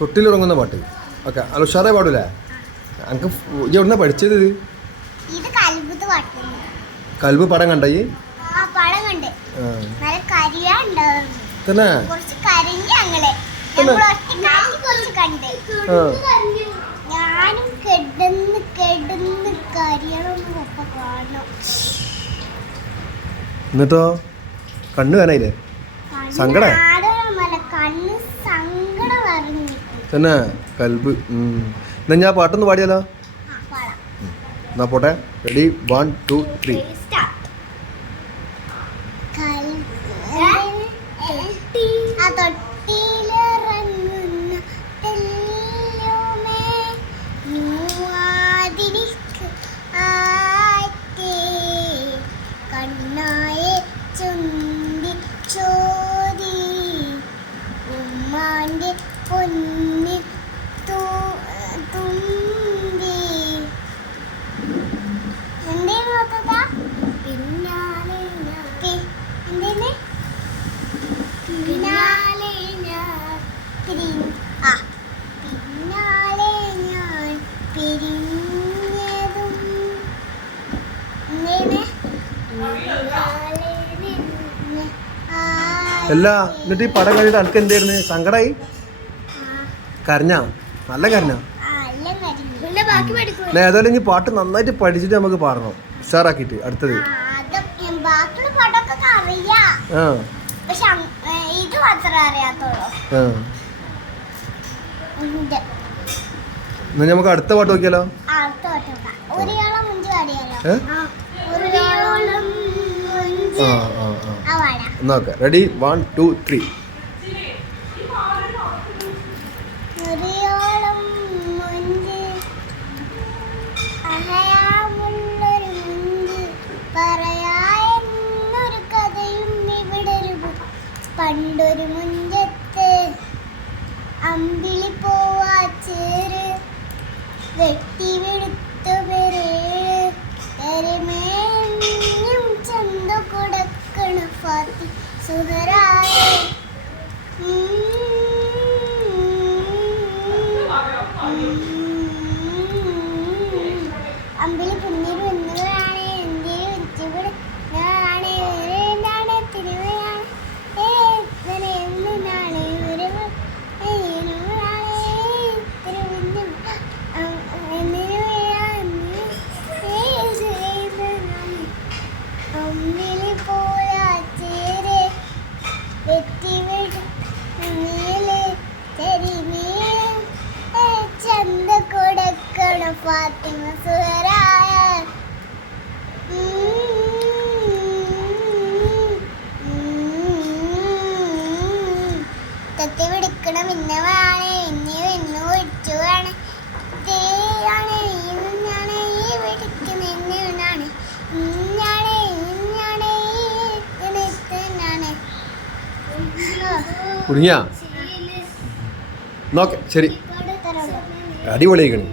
തൊട്ടിലുറങ്ങുന്ന പാട്ട്. ഓക്കെ അല്ല ഉഷാറേ പാടൂല? എനിക്ക് ഈ എവിടുന്ന പഠിച്ചത് ഇത്? കൽബ് പടം കണ്ട ഈ? തന്നെ. ഞാനും കെടുന്ന് കെടുന്ന് കരിയണമെന്ന് ഒപ്പ കാണണം. എന്നിട്ടോ? കണ്ണു വേനായില്ലേ കണ്ണ് സങ്കടാ? ആടണമല്ല കണ്ണ് സങ്കടം പറഞ്ഞു തന്നെ കൽബ്. എന്നാ ഞാൻ പാട്ടൊന്ന് പാടിയാലോ? എന്നാ പോട്ടെ. റെഡി വൺ ടു ത്രീ കണ്ണായെ ചുണ്ടി അല്ല എന്നിട്ട് ഈ പടം കഴിഞ്ഞിട്ട് അനക്ക് എന്തായിരുന്നു സങ്കടായി? കരഞ്ഞ? നല്ല കരഞ്ഞ? ഏതായാലും ഇനി പാട്ട് നന്നായിട്ട് പഠിച്ചിട്ട് നമുക്ക് പാടണം. ഉഷാറാക്കിട്ട് അടുത്തത്. നമുക്ക് അടുത്ത പാട്ട് നോക്കിയാലോ? ആ, പറയായെന്നൊരു കഥയും ഇവിടെ ടു ത്രീ പണ്ടൊരു മുഞ്ചത്ത് അമ്പിളി പോവാ ചേര്. വെട്ടി അമ്പിളി ചേരെ വെട്ടി വീട് ചന്ത കൊടുക്കണം ഫാത്തിമ സുഹറായ കുടുങ്ങിയാ? നോക്കെ ശരി. അടിപൊളിയായിക്കണേ